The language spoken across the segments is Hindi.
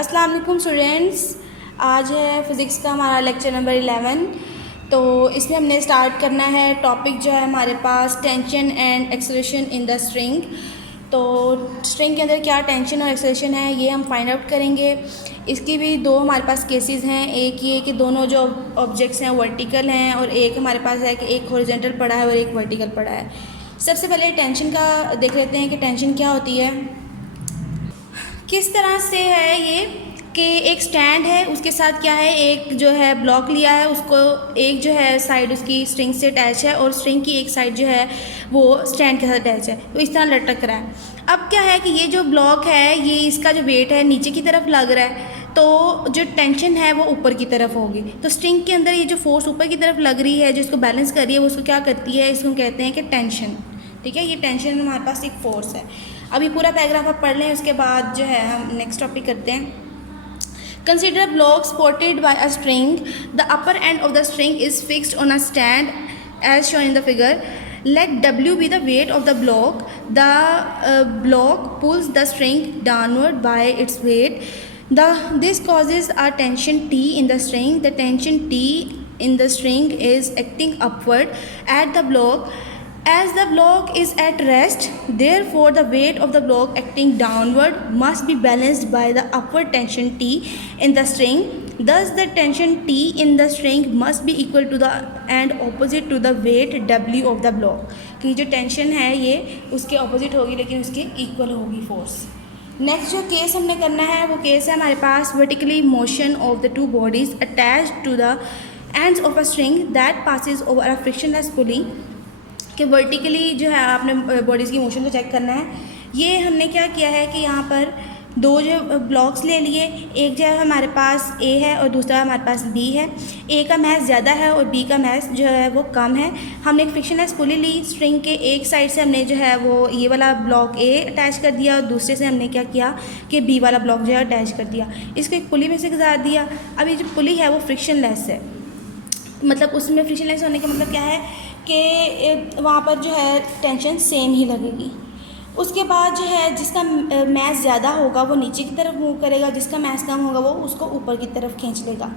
अस्सलाम वालेकुम स्टूडेंट्स। आज है फ़िज़िक्स का हमारा लेक्चर नंबर 11। तो इसमें हमने स्टार्ट करना है टॉपिक जो है हमारे पास tension and acceleration in the string. तो स्ट्रिंग के अंदर क्या टेंशन और एक्सेलरेशन है ये हम फाइंड आउट करेंगे। इसकी भी दो हमारे पास केसेस हैं। एक ये कि दोनों जो ऑब्जेक्ट्स हैं वर्टिकल हैं और एक हमारे पास है कि एक हॉरिजॉन्टल पड़ा है और एक वर्टिकल पड़ा है। सबसे पहले टेंशन का देख लेते हैं कि टेंशन क्या होती है। किस तरह से है ये कि एक स्टैंड है, उसके साथ क्या है, एक जो है ब्लॉक लिया है, उसको एक जो है साइड उसकी स्ट्रिंग से अटैच है और स्ट्रिंग की एक साइड जो है वो स्टैंड के साथ अटैच है, तो इस तरह लटक रहा है। अब क्या है कि ये जो ब्लॉक है ये इसका जो वेट है नीचे की तरफ लग रहा है, तो जो टेंशन है वो ऊपर की तरफ होगी। तो स्ट्रिंग के अंदर ये जो फोर्स ऊपर की तरफ लग रही है जो इसको बैलेंस कर रही है वो उसको क्या करती है, इसको कहते हैं कि टेंशन। ठीक है, ये टेंशन हमारे पास एक फोर्स है। अभी पूरा पैराग्राफ आप पढ़ लें, उसके बाद जो है हम नेक्स्ट टॉपिक करते हैं। Consider a block supported by a string. The upper end of the string is fixed on a stand as shown in the figure. Let W be the weight of the block. The block pulls the string downward by its weight. This causes a tension T in the string. The tension T in the string is acting upward at the block. As the block is at rest, therefore the weight of the block acting downward must be balanced by the upward tension T in the string. Thus the tension T in the string must be equal to the and opposite to the weight W of the block. कि जो टेंशन है ये उसके ऑपोजिट होगी लेकिन उसके इक्वल होगी फोर्स। नेक्स्ट जो केस हमने करना है वो केस है हमारे पास vertically motion of the two bodies attached to the ends of a string that passes over a frictionless pulley. कि वर्टिकली जो है आपने बॉडीज़ की मोशन को चेक करना है। ये हमने क्या किया है कि यहाँ पर दो जो ब्लॉक्स ले लिए, एक जो है हमारे पास ए है और दूसरा हमारे पास बी है। ए का मैस ज़्यादा है और बी का मैस जो है वो कम है। हमने एक फ्रिक्शनलेस पुली ली, स्ट्रिंग के एक साइड से हमने जो है वो ये वाला ब्लॉक ए अटैच कर दिया और दूसरे से हमने क्या किया कि बी वाला ब्लॉक जो है अटैच कर दिया, इसको एक पुली में से गुजार दिया। अब ये जो पुली है वो फ्रिक्शनलेस है, मतलब उसमें फ्रिक्शनलेस होने का मतलब क्या है कि वहाँ पर जो है टेंशन सेम ही लगेगी। उसके बाद जो है जिसका मैस ज़्यादा होगा वो नीचे की तरफ मूव करेगा, जिसका मैस कम होगा वो उसको ऊपर की तरफ खींच लेगा।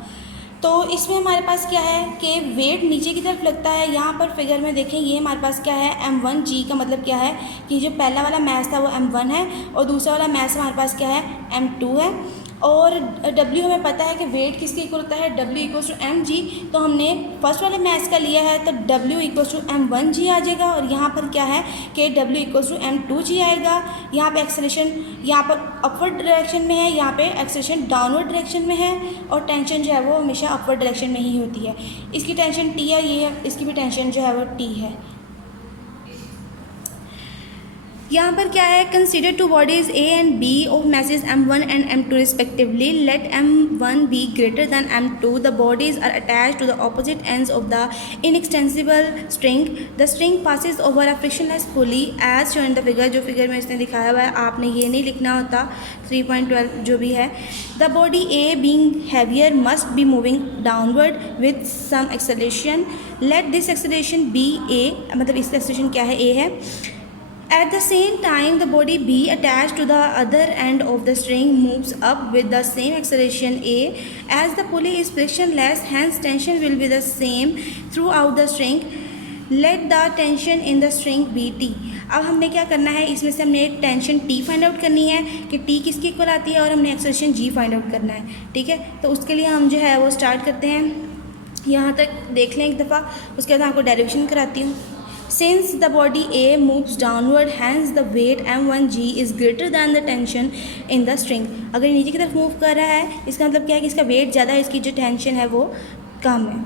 तो इसमें हमारे पास क्या है कि वेट नीचे की तरफ लगता है। यहाँ पर फिगर में देखें, ये हमारे पास क्या है M1G का मतलब क्या है कि जो पहला वाला मैस था वो M1 है और दूसरा वाला मैस हमारे पास क्या है M2 है। और W हमें पता है कि वेट किसके इक्वल होता है, W इक्वल्स टू mg। तो हमने फर्स्ट वाले मैथ्स का लिया है तो W इक्वल्स टू m1g आ जाएगा और यहाँ पर क्या है कि W इक्वल्स टू m2g आएगा। यहाँ पे एक्सेलरेशन यहाँ पर अपवर्ड डायरेक्शन में है, यहाँ पे एक्सेलरेशन डाउनवर्ड डायरेक्शन में है और टेंशन जो है वो हमेशा अपवर्ड डायरेक्शन में ही होती है। इसकी टेंशन T है, ये है, इसकी भी टेंशन जो है वो T है। यहाँ पर क्या है, consider two bodies A and B of masses m1 and m2 respectively. Let m1 be greater than m2. The bodies are attached to the opposite ends of the inextensible string. The string passes over a frictionless pulley as shown in the figure. जो फिगर में इसने दिखाया हुआ है, आपने ये नहीं लिखना होता, 3.12 जो भी है। The body A being heavier must be moving downward with some acceleration. Let this acceleration be A, मतलब इसका acceleration क्या है, A है। At the same time, the body B attached to the other end of the string moves up with the same acceleration A. As the pulley is frictionless, hence tension will be the same throughout the string. Let the tension in the string be T. अब हमने क्या करना है, इसमें से हमने टेंशन T फाइंड आउट करनी है कि T किसकी इक्वल आती है और हमने एक्सेलरेशन G फाइंड आउट करना है। ठीक है, तो उसके लिए हम जो है वो स्टार्ट करते हैं। यहाँ तक देख लें एक दफ़ा, उसके बाद आपको डेरिवेशन कराती हूँ। Since the body A moves downward, hence the weight m1g is greater than the tension in the string. अगर नीचे की तरफ मूव कर रहा है इसका मतलब क्या है कि इसका वेट ज़्यादा है, इसकी जो टेंशन है वो कम है।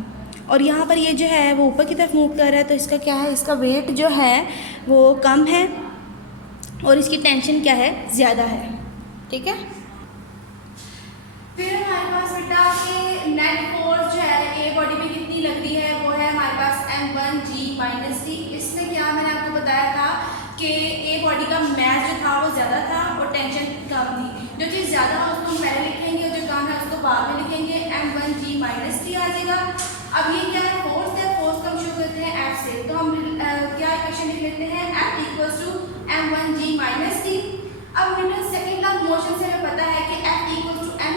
और यहाँ पर ये जो है वो ऊपर की तरफ मूव कर रहा है तो इसका क्या है, इसका वेट जो है वो कम है और इसकी टेंशन क्या है, ज़्यादा है। ठीक है, फिर हमारे पास बेटा कि नेट फोर्स जो है ए बॉडी पे कितनी लगती है, वो है हमारे पास m1g माइनस टी। इसमें क्या मैंने आपको बताया था कि ए बॉडी का मैस जो था वो ज़्यादा था और टेंशन कम थी। जो चीज़ ज़्यादा है उसको हम पहले लिखेंगे और जो कम है उसको बाद में लिखेंगे, m1g माइनस टी आ जाएगा। अब ये क्या है, फोर्स है, फोर्स को हम शुरू करते हैं F से, तो हम क्या इक्वेशन लिख लेते हैं, F equals to m1g minus T. अब Newton second law of motion से हमें पता है कि F equals to m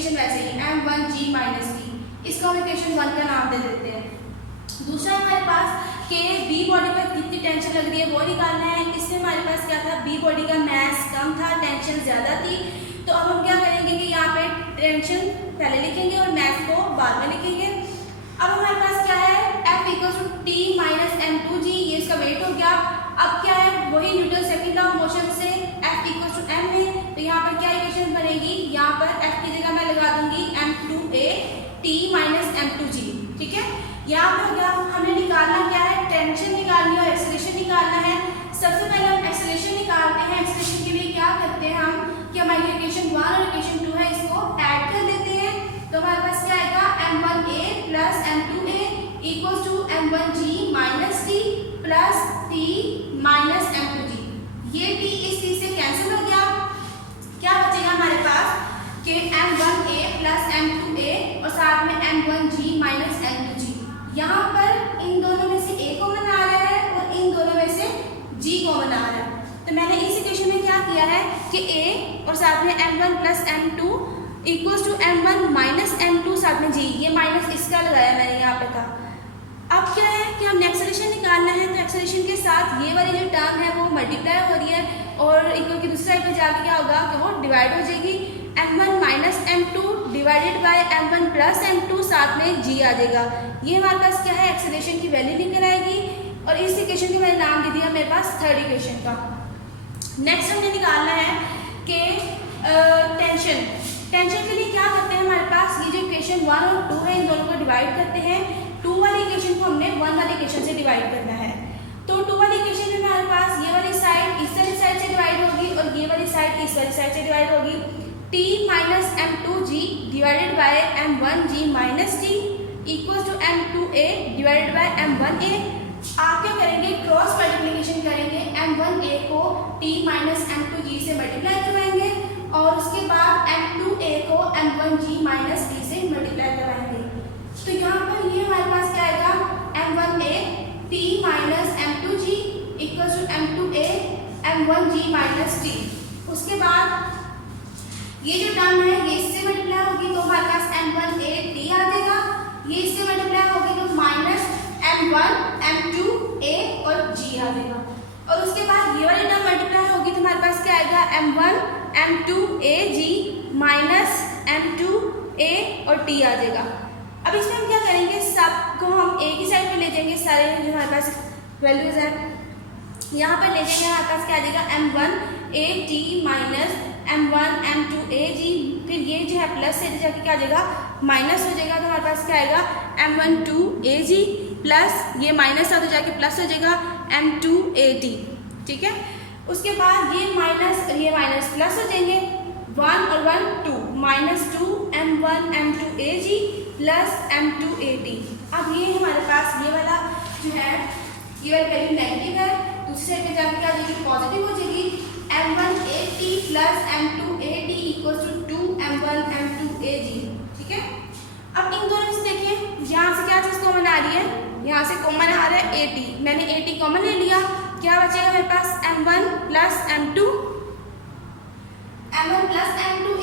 equation वैसे ही m1g माइनस टी, इसको हम इक्वेशन 1 का नाम दे देते हैं। दूसरा हमारे पास कि बी बॉडी पर कितनी टेंशन लग रही है वो निकालना है। इसमें हमारे पास क्या था, बी बॉडी का मास कम था, टेंशन ज़्यादा थी। तो अब हम क्या करेंगे कि यहाँ पे टेंशन पहले लिखेंगे और मास को बाद में लिखेंगे। अब हमारे पास क्या है, F equal to T minus m2g, ये इसका वेट हो गया। अब क्या है, वही Newton second law of motion से F इक्वल टू m है, तो यहाँ पर क्या इक्वेशन बनेगी, यहाँ पर F की जगह मैं लगा दूंगी m2a t माइनस m2g, ठीक है। यहाँ पे हो गया। हमें निकालना क्या है, टेंशन निकालनी है और एक्सेलरेशन निकालना है। सबसे पहले हम एक्सेलरेशन निकालते हैं। एक्सेलरेशन के लिए क्या करते हैं हम कि हमारी इक्वेशन 1 और इक्वेशन 2 है, इसको ऐड कर देते हैं। तो हमारे पास क्या आएगा, m1a plus m2a equal to m1g minus T plus t minus m2g। ये t इस t से कैंसिल हो गया। क्या बचेगा हमारे पास कि m1a प्लस m2a और साथ में m1g माइनस m2g। यहाँ पर इन दोनों में से a कॉमन आ रहा है और इन दोनों में से g कॉमन आ रहा है। तो मैंने इस इक्वेशन में क्या किया है कि a और साथ में m1 plus m2 equals to m1 minus m2 साथ में g, ये माइनस इसका लगाया मैंने यहाँ पे था। अब क्या है कि हमने एक्सेलरेशन निकालना है, तो एक्सेलरेशन के साथ ये वाली जो टर्म है वो मल्टीप्लाई हो रही है और इक्वल की दूसरी साइड पे जाके क्या होगा कि वो डिवाइड हो जाएगी। m1 minus m2 divided by m1 plus m2 साथ में g आ जाएगा। ये हमारे पास क्या है, एक्सेलरेशन की वैल्यू निकल आएगी और इस इक्वेशन को मैंने नाम दे दिया मेरे पास थर्ड इक्वेशन का। नेक्स्ट हमने निकालना है कि टेंशन। टेंशन के लिए क्या करते हैं, हमारे पास ये जो इक्वेशन 1 और 2 है इन दोनों को डिवाइड करते हैं। 2 वाली इक्वेशन को हमने 1 वाली इक्वेशन से डिवाइड करना है। तो 2 वाली इक्वेशन में हमारे पास ये वाली साइड इस वाली साइड से डिवाइड होगी और ये वाली साइड इस वाली साइड से डिवाइड होगी। t minus m2g divided by m1g minus t equal to m2a divided by m1a। आप क्या करेंगे, क्रॉस मल्टीप्लिकेशन करेंगे, m1a को t माइनस m2g से मल्टीप्लाई करवाएंगे और उसके बाद m2a को m1g माइनस t से मल्टीप्लाई करवाएंगे। तो यहाँ पर ये हमारे पास क्या आएगा, m1a t minus m2g equal to m2a m1g minus t। उसके बाद ये जो टर्म है ये इससे मल्टीप्लाई होगी तो हमारे पास m1a t आ जाएगा। ये इससे मल्टीप्लाई होगी तो माइनस m1 m2a और g आ जाएगा। और उसके बाद ये वाली टर्म मल्टीप्लाई होगी तो हमारे पास क्या आएगा, m1 m2a g minus m2a और t आ जाएगा। अब इसमें हम क्या करेंगे, सबको हम एक ही साइड पे ले जाएंगे, सारे जो हमारे पास वैल्यूज हैं यहाँ पर ले जाएंगे। हमारे पास क्या आ जाएगा, m1a t minus m1 m2a g, फिर ये जो है प्लस से जाके क्या आ जाएगा, माइनस हो जाएगा। तो हमारे पास क्या आएगा, m12a g प्लस ये माइनस था तो जाके प्लस हो जाएगा m2a t, ठीक है। उसके बाद ये माइनस प्लस हो जाएंगे, 1 और 1 2 minus 2 m1 m2a g plus m2a t। अब ये हमारे पास ये वाला जो है ये वाली वैल्यू नेगेटिव है, दूसरी साइड पे जाके क्या हो जाएगी, पॉजिटिव हो जाएगी। m1a t plus m2a t equal to 2 m1 m2a g, ठीक है। अब इन दोनों से देखिए यहाँ से क्या चीज़ कॉमन आ रही है, यहाँ से कॉमन आ रहा है a t, मैंने a t कॉमन ले लिया। क्या बचेगा मेरे पास, m1 plus m2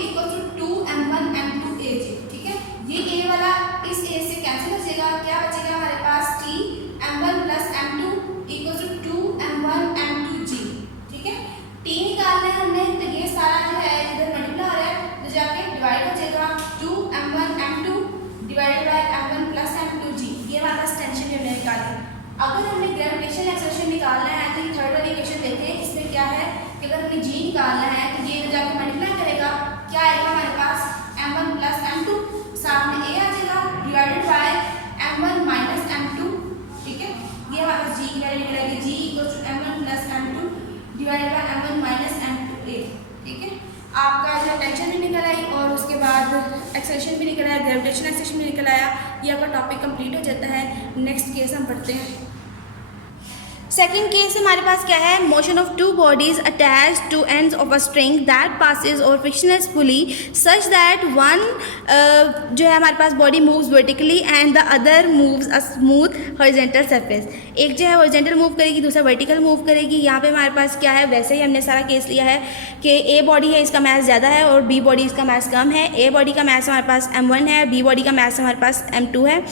equal to 2 m1 m2a g, ठीक है। ये a वाला इस a से कैंसिल हो जाएगा। क्या बचेगा हमारे पास, t m1 plus m2 equal to 2 m1 m2g, ठीक है। t निकालना है हमने, तो ये सारा जो है इधर मल्टीप्लाई हो रहा है तो जाके डिवाइड हो जाएगा, 2 m1 m2 divided by m1 plus m2g। ये हमारे पास टेंशन हमने निकाली। अगर हमने ग्रेविटेशनल एक्सेलरेशन निकालना है तो थर्ड वाली इक्वेशन देखें, इसमें क्या है कि अगर हमें g निकालना है तो ये जाके मल्टीप्लाई करेगा। क्या आएगा हमारे पास, m1 प्लस m2 साथ में a आ जाएगा divided by m1 minus m2, ठीक है। ये हमारे पास g की वैल्यू निकलेगी, g equal to m1 plus m2 divided by m1 minus m2a, ठीक है। आपका जो टेंशन भी निकल आई और उसके बाद एक्सेलरेशन भी निकल आया, ग्रेविटेशनल एक्सेलरेशन भी निकल आया। ये आपका टॉपिक कंप्लीट हो जाता है। नेक्स्ट केस हम पढ़ते हैं। सेकेंड केस हमारे पास क्या है, motion of two bodies attach to ends of a string that passes और frictionless pulley such that one जो है हमारे पास body moves vertically and the other moves a smooth horizontal surface. एक जो है हॉरिजॉन्टल मूव करेगी, दूसरा वर्टिकल मूव करेगी। यहाँ पे हमारे पास क्या है, वैसे ही हमने सारा केस लिया है कि ए बॉडी है इसका मास ज़्यादा है और बी बॉडी इसका मास कम है। ए बॉडी का मास हमारे पास m1 है, बी बॉडी का मास हमारे पास m2 है।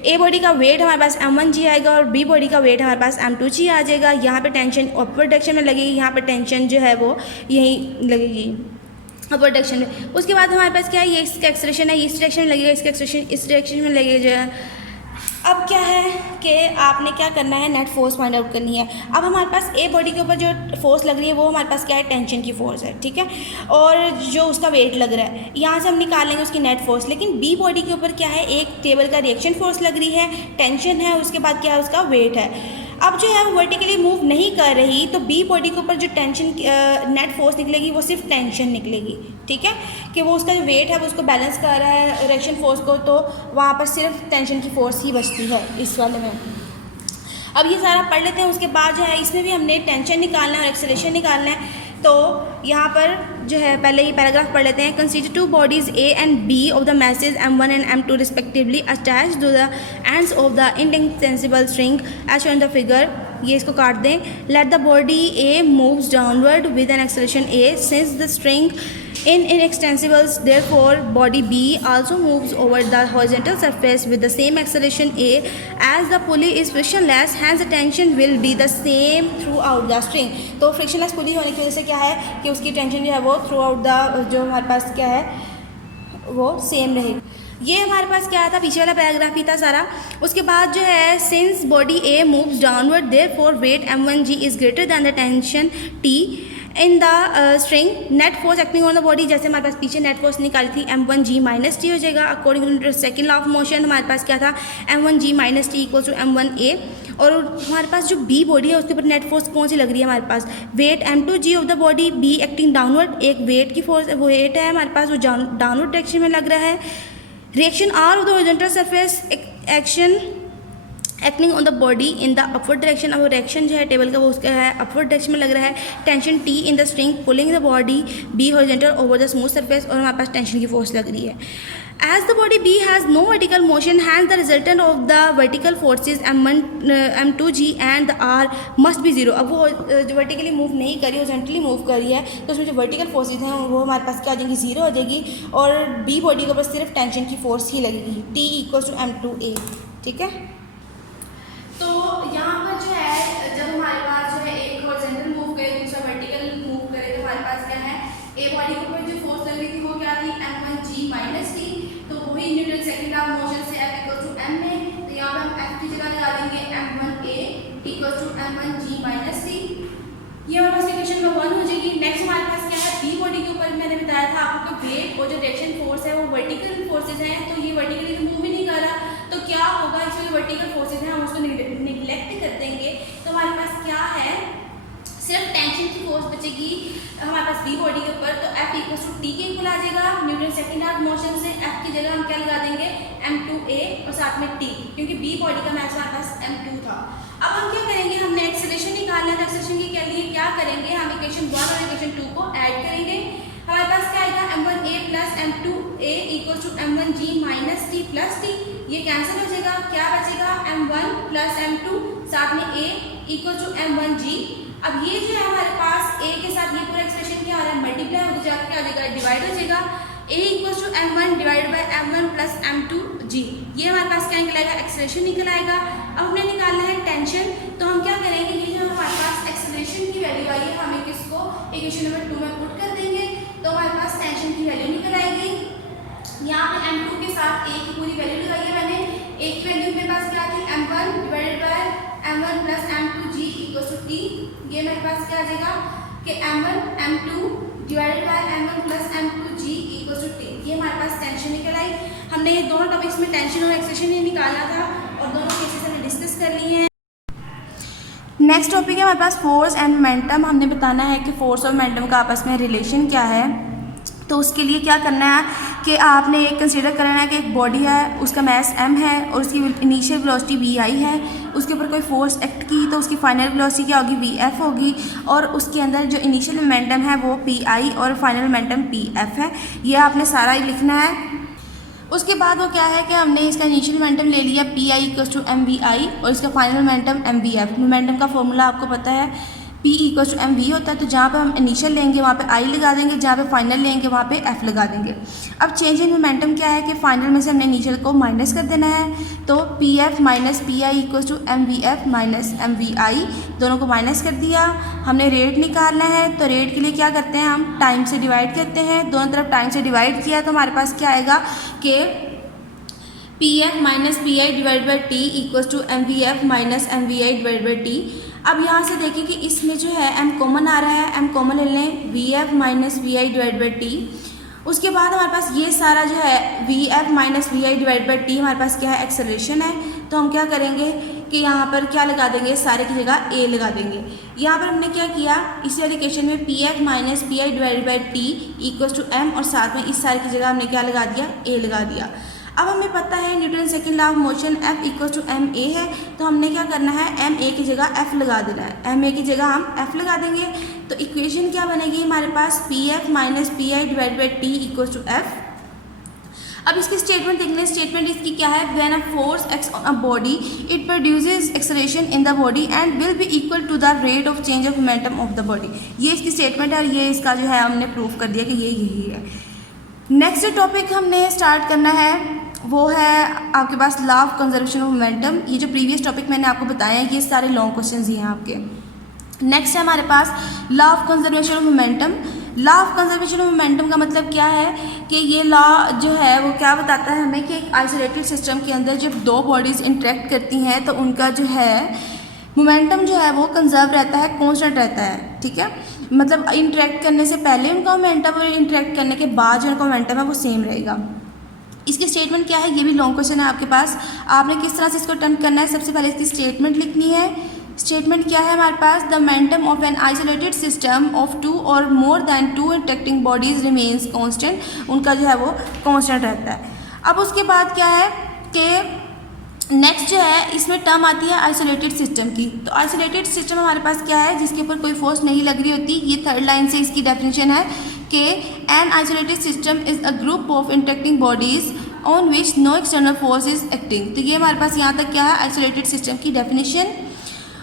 ए बॉडी का वेट हमारे पास m1g आएगा और बी बॉडी का वेट हमारे पास m2g आ जाएगा। यहाँ पे टेंशन अपवर्ड डायरेक्शन में लगेगी, यहाँ पे टेंशन जो है वो यहीं लगेगी अपवर्ड डायरेक्शन में। उसके बाद हमारे पास क्या है, ये इसका एक्सेलरेशन है, ये इस डायरेक्शन में लगेगा, इसका एक्सेलरेशन इस डायरेक्शन में लगेगा जो है। अब क्या है कि आपने क्या करना है, नेट फोर्स फाइंड आउट करनी है। अब हमारे पास ए बॉडी के ऊपर जो फोर्स लग रही है वो हमारे पास क्या है, टेंशन की फोर्स है, ठीक है, और जो उसका वेट लग रहा है यहाँ से हम निकाल लेंगे उसकी नेट फोर्स। लेकिन बी बॉडी के ऊपर क्या है, एक टेबल का रिएक्शन फोर्स लग रही है, टेंशन है, उसके बाद क्या है उसका वेट है। अब जो है वो वर्टिकली मूव नहीं कर रही, तो बी बॉडी के ऊपर जो टेंशन नेट फोर्स निकलेगी वो सिर्फ टेंशन निकलेगी, ठीक है, कि वो उसका जो वेट है वो उसको बैलेंस कर रहा है रिएक्शन फोर्स को, तो वहाँ पर सिर्फ टेंशन की फोर्स ही बचती है इस वाले में। अब ये सारा पढ़ लेते हैं। उसके बाद जो है इसमें भी हमने टेंशन निकालना है और एक्सेलरेशन निकालना है। तो यहाँ पर जो है पहले ही पैराग्राफ पढ़ लेते हैं। Consider two bodies A and B of the masses m1 and m2 respectively attach to the ends of the inextensible string as shown in the figure. ये इसको काट दें। Let the body A moves downward with an acceleration a since the string in inextensibles, therefore body B also moves over the horizontal surface with the same acceleration A as the pulley is frictionless, hence the tension will be the same throughout the string। तो frictionless pulley होने की वजह से क्या है कि उसकी टेंशन जो है वो throughout the जो हमारे पास क्या है वो सेम रहेगी। ये हमारे पास क्या था, पीछे वाला पैराग्राफ ही था सारा। उसके बाद जो है since body A moves downward, therefore weight m1g is greater than the tension T in the string, net force acting on the body, जैसे हमारे पास पीछे नेट फोर्स निकाली थी m1g माइनस टी हो जाएगा। According to second law of motion हमारे पास क्या था, m1g minus T equal to m1a। और हमारे पास जो बी बॉडी है उसके ऊपर नेट फोर्स कौन सी लग रही है हमारे पास, weight m2g of the body, B acting downward, एक वेट की फोर्स वेट है हमारे पास वो डाउनवर्ड डायरेक्शन में लग रहा है। Reaction R of the horizontal surface action acting on the body in the upward direction. अब रिएक्शन जो है टेबल का वो उसका है अपवर्ड डायरेक्शन में लग रहा है। Tension T in the string pulling the body B horizontal over the smooth surface, और हमारे पास टेंशन की फोर्स लग रही है। As the body B has no vertical motion, has the resultant of the vertical forces m1 m2g and the R must be zero. अब वो जो वर्टिकली मूव नहीं करी, हॉरिजॉन्टली मूव करी है, तो उसमें जो वर्टिकल फोर्सेज हैं वो हमारे पास क्या आ जाएंगी, जीरो हो जाएगी, और बी बॉडी के ऊपर सिर्फ टेंशन की फोर्स ही लगेगी, टी इक्वल टू m2a, ठीक है। तो यहाँ पर जो है जब हमारे पास जो है एक हॉरिजॉन्टल मूव करे, दूसरा वर्टिकल मूव करे, तो हमारे पास क्या है, ए बॉडी के ऊपर जो फोर्स लग रही थी वो क्या थी, m1g माइनस टी। तो वही Newton second law of motion से F इक्वल टू m में, तो यहाँ पे हम F की जगह लगा देंगे m1a equal to m1g minus T. ये हमारे पास इक्वेशन नंबर 1 हो जाएगी। नेक्स्ट हमारे पास क्या है, बी बॉडी के ऊपर मैंने बताया था आपको कि वेट और जो डायरेक्शन फोर्स है वो वर्टिकल फोर्सेज हैं, तो ये वर्टिकली मूव ही नहीं कर रहा, तो क्या होगा, इसमें वर्टिकल फोर्सेज हैं हम उसको निगलेक्ट कर देंगे, तो हमारे पास क्या है, सिर्फ टेंशन की फोर्स बचेगी हमारे पास बी बॉडी के ऊपर। तो F इक्वल टू टी के इक्वल आ जाएगा। Newton second law of motion से F की जगह हम क्या लगा देंगे, m2a और साथ में t, क्योंकि बी बॉडी का मास हमारे पास m2 था। अब हम क्या करेंगे, हमने एक्सेलरेशन निकालना है, एक्सेलरेशन के लिए क्या करेंगे, हम इक्वेशन 1 और इक्वेशन 2 को ऐड करेंगे। हमारे पास क्या आएगा, m1a plus m2a equal to m1g minus T plus T, ये कैंसिल हो जाएगा, क्या बचेगा, m1 प्लस m2 साथ में a इक्वल टू m1g। अब ये जो है हमारे पास a के साथ ये पूरा एक्सप्रेशन क्या हो रहा है, मल्टीप्लाई होकर जाकर क्या हो जाएगा, डिवाइड हो जाएगा, a equal to m1 divide by m1 plus m2g। ये हमारे पास क्या निकल आएगा, एक्सेलरेशन निकल आएगा। अब हमने निकालना है टेंशन, तो हम क्या करेंगे, ये जो हमारे पास एक्सेलरेशन की वैल्यू आई है हमें किसको इक्वेशन नंबर 2 में पुट कर देंगे, तो हमारे पास टेंशन की वैल्यू निकल आएगी। यहाँ पे m2 के साथ a की पूरी वैल्यू लगाई है मैंने, a की वैल्यू मेरे पास क्या थी, m1 divided by m1 plus m2g equal to t। ये मेरे पास क्या आ जाएगा कि m1 m2 divided by m1 plus m2g equal to t। ये हमारे पास टेंशन निकल आई। हमने ये दोनों टॉपिक्स में टेंशन और एक्सेलरेशन ही निकाला था और दोनों केसेस हमने डिस्कस कर लिए हैं। नेक्स्ट टॉपिक है हमारे पास फोर्स एंड मोमेंटम। हमने बताना है कि फोर्स और मोमेंटम का आपस में रिलेशन क्या है। तो उसके लिए क्या करना है कि आपने एक कंसीडर करना है कि एक बॉडी है, उसका मास m है और उसकी इनिशियल वेलोसिटी vi है, उसके ऊपर कोई फोर्स एक्ट की तो उसकी फाइनल वेलोसिटी क्या होगी, vf होगी, और उसके अंदर जो इनिशियल मोमेंटम है वो pi और फाइनल मोमेंटम pf है। ये आपने सारा ही लिखना है। उसके बाद वो क्या है कि हमने इसका इनिशियल मोमेंटम ले लिया pi इक्वल्स टू mvi और इसका फाइनल मोमेंटम mvf। मोमेंटम का फॉर्मूला आपको पता है, P इक्वल्स टू mv होता है, तो जहाँ पे हम इनिशियल लेंगे वहाँ पे I लगा देंगे, जहाँ पे फाइनल लेंगे वहाँ पे F लगा देंगे। अब चेंज इन मोमेंटम क्या है कि फाइनल में से हमने इनिशियल को माइनस कर देना है, तो PF minus PI equals to MVF minus MVI, दोनों को माइनस कर दिया। हमने रेट निकालना है, तो रेट के लिए क्या करते हैं, हम टाइम से डिवाइड करते हैं, दोनों तरफ टाइम से डिवाइड किया तो हमारे पास क्या आएगा कि PF minus PI divide by T equals to MVF minus MVI divide by T। अब यहाँ से देखें कि इसमें जो है m कॉमन आ रहा है, m कॉमन ले लें, VF minus VI divide by T। उसके बाद हमारे पास ये सारा जो है VF minus VI divide by T हमारे पास क्या है, एक्सेलरेशन है। तो हम क्या करेंगे कि यहाँ पर क्या लगा देंगे, सारे की जगह A लगा देंगे। यहाँ पर हमने क्या किया, इस इक्वेशन में PF minus PI divide by T equals to m और साथ में इस सारे की जगह हमने क्या लगा दिया, A लगा दिया। अब हमें पता है Newton second law of motion F equal to ma है, तो हमने क्या करना है, ma की जगह F लगा देना है, ma की जगह हम F लगा देंगे। तो इक्वेशन क्या बनेगी हमारे पास, PF minus PI divide by T equal to F। अब इसकी स्टेटमेंट देखने, स्टेटमेंट इसकी क्या है, when a force act on a body it produces acceleration in the body and will be equal to the rate of change of momentum of the body. ये इसकी स्टेटमेंट है और ये इसका जो है हमने प्रूफ कर दिया कि ये यही है। नेक्स्ट जो टॉपिक हमने स्टार्ट करना है वो है आपके पास law of conservation of momentum. ये जो प्रीवियस टॉपिक मैंने आपको बताया है ये सारे लॉन्ग क्वेश्चंस ही हैं आपके। नेक्स्ट है हमारे पास law of conservation of momentum. Law of conservation of momentum का मतलब क्या है कि ये लॉ जो है वो क्या बताता है हमें कि एक आइसोलेटेड सिस्टम के अंदर जब दो बॉडीज़ इंटरेक्ट करती हैं तो उनका जो है मोमेंटम जो है वो कंजर्व रहता है, कॉन्स्टेंट रहता है, ठीक है। मतलब इंटरेक्ट करने से पहले उनका मोमेंटम और इंटरेक्ट करने के बाद जो उनका मोमेंटम है वो सेम रहेगा। इसकी स्टेटमेंट क्या है, ये भी लॉन्ग क्वेश्चन है आपके पास, आपने किस तरह से इसको अटेम्प्ट करना है। सबसे पहले इसकी स्टेटमेंट लिखनी है। स्टेटमेंट क्या है हमारे पास, the momentum of an isolated system of two or more than two interacting bodies remains constant, उनका जो है वो कांस्टेंट रहता है। अब उसके बाद क्या है कि नेक्स्ट जो है इसमें टर्म आती है आइसोलेटेड सिस्टम की। तो आइसोलेटेड सिस्टम हमारे पास क्या है, जिसके ऊपर कोई फोर्स नहीं लग रही होती। ये थर्ड लाइन से इसकी डेफिनेशन है कि an isolated system is a group of interacting bodies on which no external force is acting. तो ये हमारे पास यहाँ तक क्या है आइसोलेटेड सिस्टम की डेफिनेशन।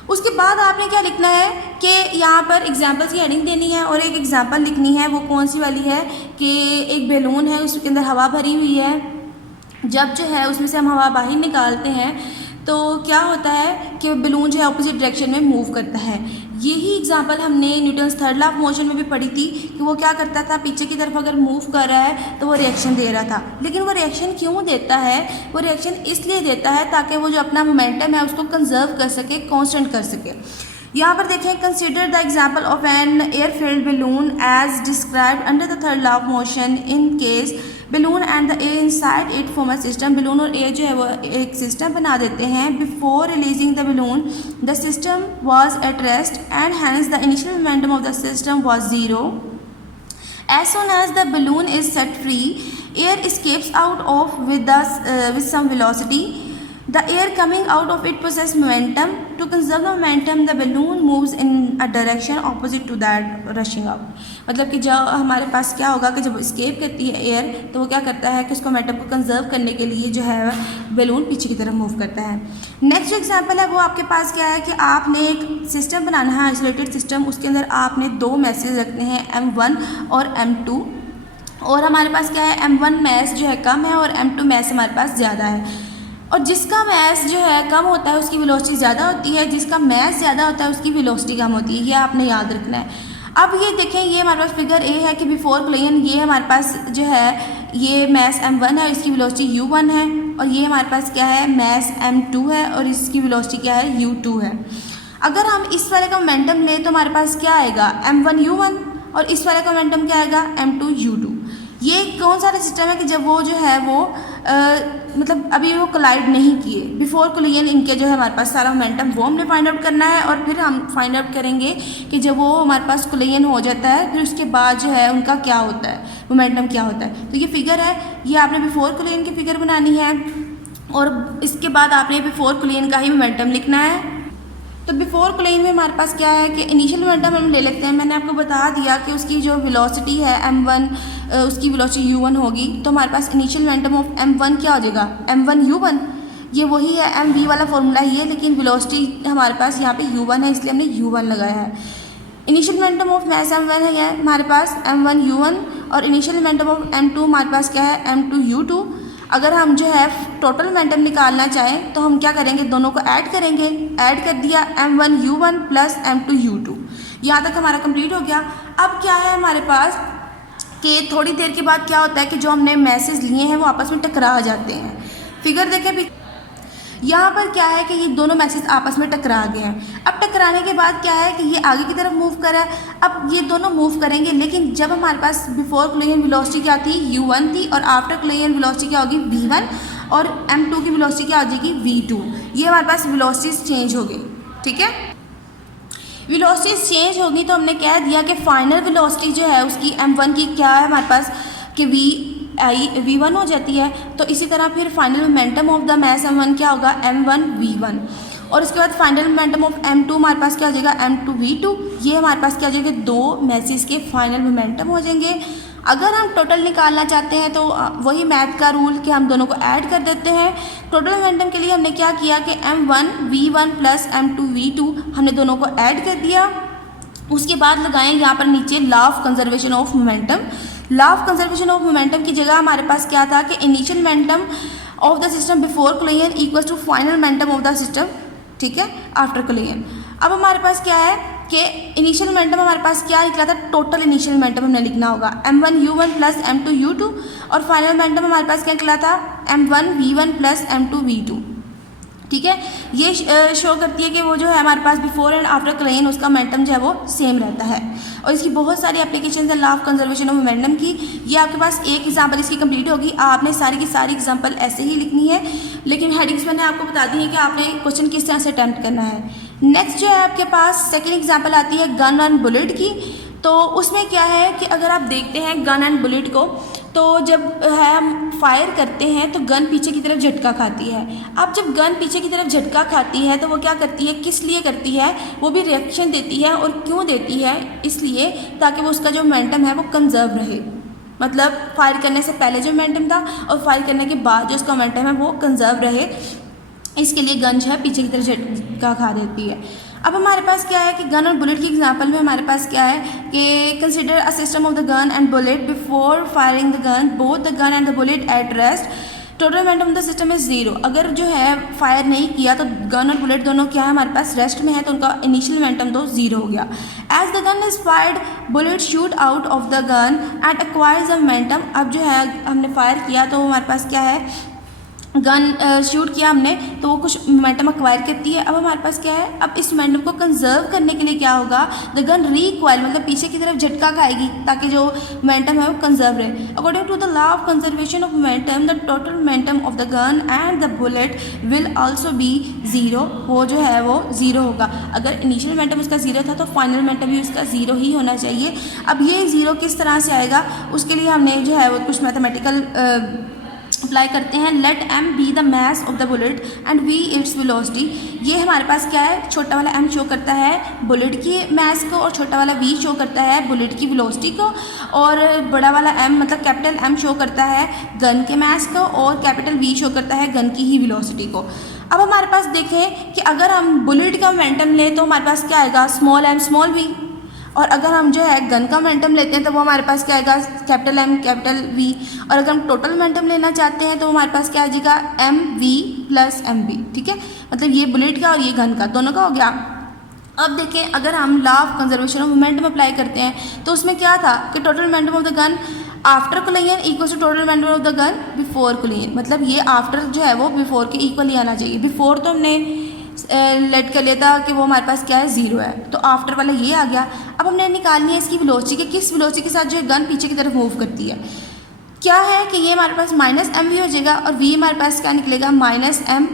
उसके बाद आपने क्या लिखना है कि यहाँ पर एग्जाम्पल्स की हेडिंग देनी है और एक एग्जाम्पल लिखनी है। वो कौन सी वाली है कि एक बैलून है, उसके अंदर हवा भरी हुई है, जब जो है उसमें से हम हवा बाहर निकालते हैं तो क्या होता है कि बैलून जो है ऑपोजिट डायरेक्शन में मूव करता है। यही एग्जांपल हमने Newton's third law of motion में भी पढ़ी थी कि वो क्या करता था, पीछे की तरफ अगर मूव कर रहा है तो वो रिएक्शन दे रहा था। लेकिन वो रिएक्शन क्यों देता है, वो रिएक्शन इसलिए देता है ताकि वो जो अपना मोमेंटम है उसको कंजर्व कर सके, कांस्टेंट कर सके। यहाँ पर देखें, consider the example of an air filled balloon as described under the third law of motion. In case balloon and the air inside it form a system. Balloon और एयर जो है वो एक सिस्टम बना देते हैं। Before releasing the balloon the system was at rest and hence the initial momentum of the system was zero. As soon as the balloon is set free, air escapes out of with some velocity. The air coming out of it possesses momentum. To conserve the momentum, the balloon moves in a direction opposite to that rushing out. मतलब कि जब हमारे पास क्या होगा कि जब escape करती है एयर तो वो क्या करता है कि उसको मोमेंटम को कंजर्व करने के लिए जो है बैलून पीछे की तरफ मूव करता है। नेक्स्ट जो एग्जांपल है वो आपके पास क्या है कि आपने एक सिस्टम बनाना है, आइसोलेटेड सिस्टम। उसके अंदर आपने दो मैसेज रखने हैं, M1 और M2। और हमारे पास क्या है, M1 मैस जो है कम है और M2 मैस हमारे पास ज़्यादा है। और जिसका मैस जो है कम होता है उसकी वेलोसिटी ज़्यादा होती है, जिसका मैस ज़्यादा होता है उसकी वेलोसिटी कम होती है। ये आपने याद रखना है। अब ये देखें, ये हमारे पास फिगर ए है कि बिफोर कोलिजन ये हमारे पास जो है ये मैस M1 है, इसकी वेलोसिटी U1 है। और ये हमारे पास क्या है, मैस M2 है और इसकी वेलोसिटी क्या है, U2 है। अगर हम इस वाले का मोमेंटम लें तो हमारे पास क्या आएगा, M1 U1 और इस वाले का मोमेंटम क्या आएगा, M2 U2। ये कौन सा सिस्टम है कि जब वो जो है वो मतलब अभी वो कोलाइड नहीं किए, बिफोर कोलिजन इनके जो है हमारे पास सारा मोमेंटम वो हमने फाइंड आउट करना है। और फिर हम फाइंड आउट करेंगे कि जब वो हमारे पास कोलिजन हो जाता है फिर उसके बाद जो है उनका क्या होता है। मोमेंटम क्या होता है। तो ये फिगर है, ये आपने बिफोर कोलिजन की फिगर बनानी है और इसके बाद आपने बिफोर कोलिजन का ही मोमेंटम लिखना है। तो बिफोर कोलिजन में हमारे पास क्या है कि इनिशियल मोमेंटम हम ले लेते हैं। मैंने आपको बता दिया कि उसकी जो वेलोसिटी है m1, उसकी वेलोसिटी u1 होगी। तो हमारे पास इनिशियल मोमेंटम ऑफ m1 क्या हो जाएगा, m1 u1। ये वही है, mv वाला फॉर्मूला ही है, लेकिन वेलोसिटी हमारे पास यहाँ पे u1 है, इसलिए हमने u1 लगाया है। Initial momentum of mass m1 है हमारे पास m1 u1, और इनिशियल मोमेंटम ऑफ m2 हमारे पास क्या है, m2 u2। अगर हम जो है टोटल मोमेंटम निकालना चाहें तो हम क्या करेंगे, दोनों को ऐड करेंगे। ऐड कर दिया m1 u1 plus m2 u2। यहाँ तक हमारा कंप्लीट हो गया। अब क्या है हमारे पास कि थोड़ी देर के बाद क्या होता है कि जो हमने मैसेज लिए हैं वो आपस में टकरा जाते हैं। फिगर देखें भी, यहाँ पर क्या है कि ये दोनों मैसेज आपस में टकरा गए हैं। अब टकराने के बाद क्या है कि ये आगे की तरफ मूव कर रहा है। अब ये दोनों मूव करेंगे, लेकिन जब हमारे पास बिफोर कोलिजन वेलोसिटी क्या थी, u1 थी, और आफ्टर कोलिजन वेलोसिटी क्या होगी, v1, और m2 की वेलोसिटी क्या हो जाएगी, v2। ये हमारे पास वेलोसिटीज चेंज हो गई, ठीक है। वेलोसिटीज चेंज होगी तो हमने कह दिया कि फाइनल वेलोसिटी जो है उसकी m1 की क्या है हमारे पास कि v1 हो जाती है। तो इसी तरह फिर final momentum of the mass m1 क्या होगा, m1 v1। और उसके बाद फाइनल मोमेंटम ऑफ m2 हमारे पास क्या हो जाएगा, m2 v2। ये हमारे पास क्या हो जाएगा, दो मैसेज के फाइनल मोमेंटम हो जाएंगे। अगर हम टोटल निकालना चाहते हैं तो वही मैथ का रूल कि हम दोनों को ऐड कर देते हैं। टोटल मोमेंटम के लिए हमने क्या किया कि m1 v1 plus m2 v2 हमने दोनों को ऐड कर दिया। उसके बाद लगाएं यहाँ पर नीचे law of conservation of momentum. Law of conservation of momentum की जगह हमारे पास क्या था कि initial momentum of the system before collision equal to final momentum of the system, ठीक है, आफ्टर कोलिजन। अब हमारे पास क्या है कि इनिशियल मोमेंटम हमारे पास क्या निकला था, टोटल इनिशियल मोमेंटम हमने लिखना होगा m1 u1 plus m2 u2, और फाइनल मोमेंटम हमारे पास क्या निकला था, m1 v1 plus m2 v2, ठीक है। ये शो करती है कि वो जो है हमारे पास बिफोर एंड आफ्टर कोलिजन उसका मोमेंटम जो है वो सेम रहता है। और इसकी बहुत सारी एप्लीकेशन है law of conservation of momentum की। ये आपके पास एक एग्जांपल इसकी कंप्लीट होगी, आपने सारी की सारी एग्जांपल ऐसे ही लिखनी है, लेकिन हेडिंग्स मैंने आपको बता दी है कि आपने क्वेश्चन किस तरह से अटैम्प्ट करना है। नेक्स्ट जो है आपके पास सेकेंड एग्जाम्पल आती है गन एंड बुलेट की। तो उसमें क्या है कि अगर आप देखते हैं गन एंड बुलेट को, तो जब है हम फायर करते हैं तो गन पीछे की तरफ झटका खाती है। अब जब गन पीछे की तरफ झटका खाती है तो वो क्या करती है, किस लिए करती है, वो भी रिएक्शन देती है। और क्यों देती है, इसलिए ताकि वो उसका जो मोमेंटम है वो कंजर्व रहे। मतलब फायर करने से पहले जो मोमेंटम था और फायर करने के बाद जो उसका मोमेंटम है वो कंजर्व रहे, इसके लिए गन जो है पीछे की तरफ झटका खा देती है। अब हमारे पास क्या है कि गन और बुलेट की एग्जांपल में हमारे पास क्या है कि consider a system of the gun and bullet before firing the gun, both the gun and the bullet at rest, total momentum of the system is zero. अगर जो है फायर नहीं किया तो गन और बुलेट दोनों क्या है हमारे पास रेस्ट में है, तो उनका इनिशियल मोमेंटम तो जीरो हो गया। As the gun is fired, bullet shoot out of the gun and acquires a momentum. अब जो है हमने फायर किया तो हमारे पास क्या है, गन शूट किया हमने तो वो कुछ मोमेंटम एक्वायर करती है। अब हमारे पास क्या है, अब इस मोमेंटम को कंजर्व करने के लिए क्या होगा, द गन रिकॉइल, मतलब पीछे की तरफ झटका खाएगी ताकि जो मोमेंटम है वो कंजर्व रहे। According to the law of conservation of momentum, the total momentum of the gun and the bullet will also be zero. वो जो है वो जीरो होगा। अगर इनिशियल मोमेंटम उसका जीरो था तो फाइनल मोमेंटम भी उसका जीरो ही होना चाहिए। अब ये जीरो किस तरह से आएगा, उसके लिए हमने जो है वो कुछ मैथमेटिकल अप्लाई करते हैं। Let m be the mass of the bullet and v its velocity. ये हमारे पास क्या है, छोटा वाला m शो करता है बुलेट की मास को और छोटा वाला v शो करता है बुलेट की वेलोसिटी को, और बड़ा वाला m मतलब कैपिटल M शो करता है गन के मास को और कैपिटल V शो करता है गन की ही वेलोसिटी को। अब हमारे पास देखें कि अगर हम बुलेट का मोमेंटम लें तो हमारे पास क्या आएगा, स्मॉल m स्मॉल v, और अगर हम जो है गन का मोमेंटम लेते हैं तो वो हमारे पास क्या आएगा, कैपिटल M कैपिटल V। और अगर हम टोटल मोमेंटम लेना चाहते हैं तो हमारे पास क्या आ जाएगा, mv प्लस mv, ठीक है। मतलब ये बुलेट का और ये गन का दोनों का हो गया। अब देखें अगर हम law of conservation of momentum apply करते हैं तो उसमें क्या था कि total momentum of the gun after collision equal to total momentum of the gun before collision. मतलब ये आफ्टर जो है वो बिफोर के इक्वल ही आना चाहिए। बिफोर तो हमने लेट कर लिया था कि वो हमारे पास क्या है, जीरो है, तो आफ्टर वाला ये आ गया। अब हमने निकालनी है इसकी वेलोसिटी कि किस वेलोसिटी के साथ जो है गन पीछे की तरफ मूव करती है। क्या है कि ये हमारे पास माइनस mv हो जाएगा और v हमारे पास क्या निकलेगा, माइनस m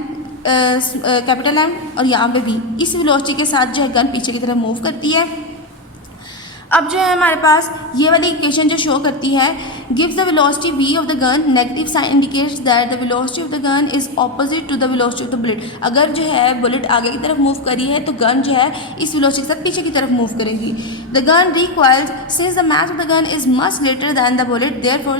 कैपिटल M और यहाँ पे v। इस वेलोसिटी के साथ जो है गन पीछे की तरफ मूव करती है। अब जो है हमारे पास ये वाली इक्वेशन जो शो करती है, gives the velocity v of the gun, negative sign indicates that the velocity of the gun is opposite to the velocity of the bullet. अगर जो है बुलेट आगे की तरफ मूव करी है तो गन जो है इस वेलोसिटी के साथ पीछे की तरफ मूव करेगी। The gun recoils since the mass of the gun is much lighter than the bullet, therefore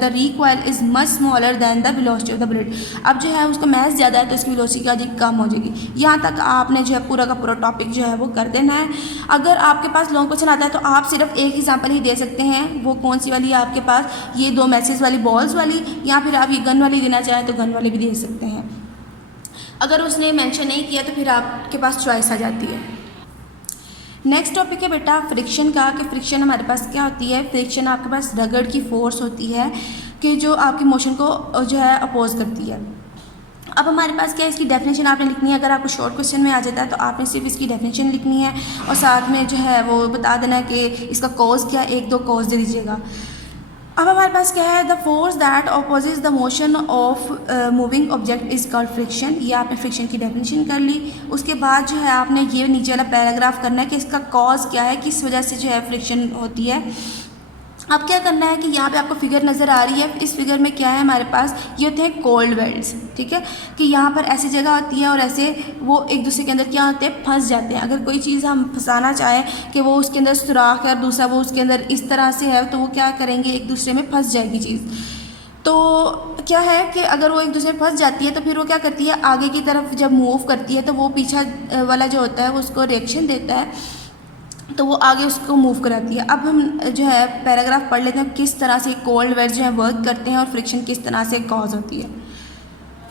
the recoil is much smaller than the velocity of the bullet. अब जो है उसका मास ज़्यादा है तो इसकी वेलोसिटी क्या कम हो जाएगी। यहाँ तक आपने जो है पूरा का पूरा टॉपिक जो है वो कर देना है। अगर आपके पास लॉन्ग क्वेश्चन आता है तो आप सिर्फ एक एग्जांपल ही दे सकते हैं, वो कौन सी वाली है आपके पास, ये 2 मैसेज वाली बॉल्स वाली, या फिर आप ये गन वाली देना चाहें तो गन वाली भी दे सकते हैं। अगर उसने मेंशन नहीं किया तो फिर आपके पास चॉइस आ जाती है। नेक्स्ट टॉपिक है बेटा फ्रिक्शन का, कि फ्रिक्शन हमारे पास क्या होती है। फ्रिक्शन आपके पास रगड़ की फोर्स होती है कि जो आपकी मोशन को जो है अपोज करती है। अब हमारे पास क्या है, इसकी डेफिनेशन आपने लिखनी है। अगर आपको शॉर्ट क्वेश्चन में आ जाता है तो आपने सिर्फ इसकी डेफिनेशन लिखनी है और साथ में जो है वो बता देना है कि इसका कॉज क्या है, 1-2 कॉज दे दीजिएगा। अब हमारे पास क्या है, the force that opposes the motion of moving object is called friction. ये आपने फ्रिक्शन की डेफिनेशन कर ली। उसके बाद जो है आपने ये नीचे वाला पैराग्राफ करना है कि इसका कॉज क्या है, किस वजह से जो है फ्रिक्शन होती है। अब क्या करना है कि यहाँ पे आपको फिगर नज़र आ रही है, इस फिगर में क्या है हमारे पास, ये होते हैं कोल्ड वेल्ड्स, ठीक है, कि यहाँ पर ऐसी जगह होती है और ऐसे वो एक दूसरे के अंदर क्या होते हैं, फंस जाते हैं। अगर कोई चीज़ हम फंसाना चाहें कि वो उसके अंदर सुराख है और दूसरा वो उसके अंदर इस तरह से है, तो वो क्या करेंगे, एक दूसरे में फंस जाएगी चीज़। तो क्या है कि अगर वो एक दूसरे में फंस जाती है तो फिर वो क्या करती है, आगे की तरफ जब मूव करती है तो वो पीछा वाला जो होता है वो उसको रिएक्शन देता है, तो वो आगे उसको मूव कराती है। अब हम जो है पैराग्राफ पढ़ लेते हैं किस तरह से कोल्ड वेव्स जो है वर्क करते हैं और फ्रिक्शन किस तरह से कॉज होती है।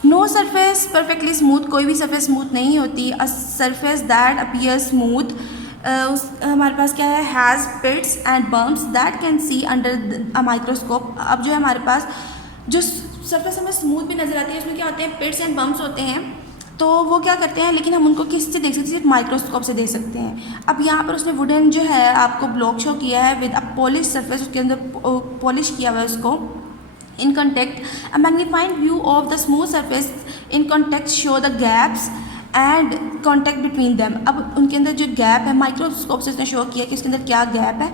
नो सरफेस परफेक्टली स्मूथ, कोई भी सरफेस स्मूथ नहीं होती। A surface that appear smooth हमारे पास क्या है, has pits and bumps that can see under a microscope. अब जो है हमारे पास जो सरफेस हमें स्मूथ भी नज़र आती है उसमें क्या होते हैं, पिट्स एंड बम्प्स होते हैं, तो वो क्या करते हैं, लेकिन हम उनको किस से देख सकते हैं, सिर्फ माइक्रोस्कोप से देख सकते हैं। अब यहाँ पर उसने वुडन जो है आपको ब्लॉक शो किया है विद अ पॉलिश सरफेस, उसके अंदर पॉलिश किया हुआ है उसको। In contact a magnified view of the smooth surface in contact show the gaps and contact between them. अब उनके अंदर जो गैप है माइक्रोस्कोप से उसने शो किया कि उसके अंदर क्या गैप है।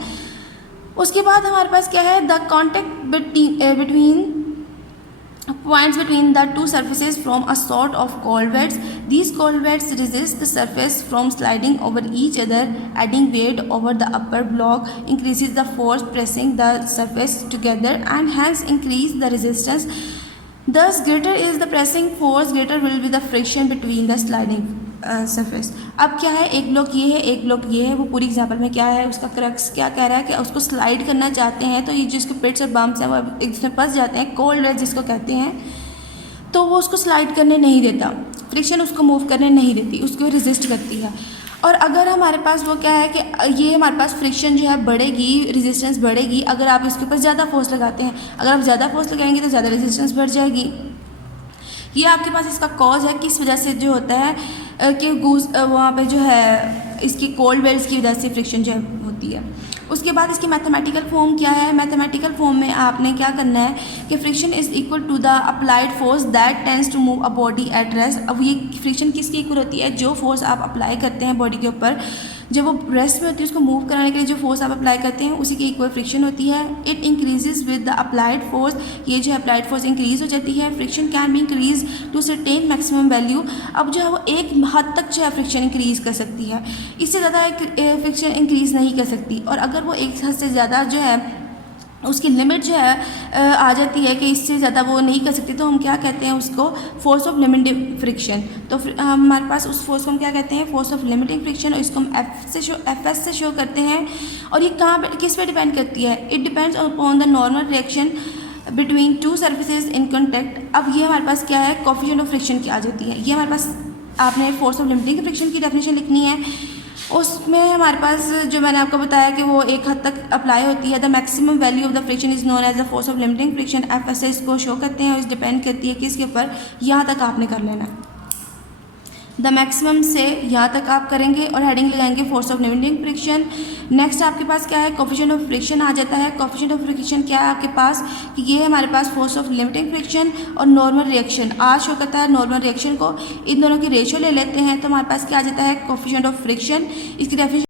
उसके बाद हमारे पास क्या है, the contact between points between the two surfaces from a sort of cold wedge. These cold wedges resist the surface from sliding over each other. Adding weight over the upper block increases the force pressing the surface together and hence increase the resistance. Thus greater is the pressing force, greater will be the friction between the sliding surface. अब क्या है, एक ब्लॉक ये है एक ब्लॉक ये है, वो पूरी एग्जाम्पल में क्या है, उसका क्रक्स क्या कह रहा है कि उसको स्लाइड करना चाहते हैं तो ये जिसके पिट्स और बम्प्स हैं वो एक दूसरे में फंस जाते हैं, कोल्ड वेज जिसको कहते हैं, तो वो उसको स्लाइड करने नहीं देता, फ्रिक्शन उसको मूव करने नहीं देती, उसको रेजिस्ट करती है। और अगर हमारे पास वो क्या है कि ये हमारे पास फ्रिक्शन जो है बढ़ेगी, रेजिस्टेंस बढ़ेगी अगर आप इसके ऊपर ज़्यादा फोर्स लगाते हैं। अगर आप ज़्यादा फोर्स लगाएंगे तो ज़्यादा रेजिस्टेंस बढ़ जाएगी। ये आपके पास इसका कॉज है, किस वजह से जो होता है कि वहाँ पे जो है इसकी कोल्ड वेल्स की वजह से फ्रिक्शन जो है होती है। उसके बाद इसकी मैथमेटिकल फॉर्म क्या है, मैथमेटिकल फॉर्म में आपने क्या करना है कि friction is equal to the applied force that tends to move a body at rest. अब ये फ्रिक्शन किसकी इक्वल होती है, जो फोर्स आप अप्लाई करते हैं बॉडी के ऊपर, जब वो रेस्ट में होती है उसको मूव कराने के लिए जो फोर्स आप अप्लाई करते हैं उसी की इक्वल फ्रिक्शन होती है। It increases with the applied force, ये जो है अप्लाइड फोर्स इंक्रीज हो जाती है। Friction can be increase to certain maximum value. अब जो है वो एक हद तक जो है फ्रिक्शन इंक्रीज कर सकती है, इससे ज़्यादा फ्रिक्शन इंक्रीज नहीं कर सकती। और अगर वो एक हद से ज़्यादा जो है उसकी लिमिट जो है आ जाती है कि इससे ज़्यादा वो नहीं कर सकती, तो हम क्या कहते हैं उसको, फोर्स ऑफ लिमिटिंग फ्रिक्शन। तो हमारे पास उस फोर्स को हम क्या कहते हैं, फोर्स ऑफ लिमिटिंग फ्रिक्शन, और इसको हम एफ एस से शो करते हैं। और ये कहाँ पे किस पे डिपेंड करती है, it depends upon the normal reaction between two surfaces in contact. अब ये हमारे पास क्या है, कोएफिशिएंट ऑफ फ्रिक्शन की आ जाती है। ये हमारे पास आपने फोर्स ऑफ लिमिटिंग फ्रिक्शन की डेफिनेशन लिखनी है। उसमें हमारे पास जो मैंने आपको बताया कि वो एक हद तक अप्लाई होती है। The maximum value of the friction is known as the force of limiting friction, F S S को शो करते हैं और इस डिपेंड करती है किसके ऊपर, यहाँ तक आपने कर लेना है। द मैक्सिमम से यहाँ तक आप करेंगे और हेडिंग लगाएंगे force of limiting friction. Next आपके पास क्या है, कोएफिशिएंट ऑफ फ्रिक्शन आ जाता है। कोएफिशिएंट ऑफ फ्रिक्शन क्या है आपके पास कि ये है हमारे पास फोर्स ऑफ लिमिटिंग फ्रिक्शन और नॉर्मल रिएक्शन, आज शो करता है नॉर्मल रिएक्शन को। इन दोनों की रेशियो ले लेते हैं तो हमारे पास क्या आ जाता है, कोएफिशिएंट ऑफ फ्रिक्शन। इसकी डेफिनेशन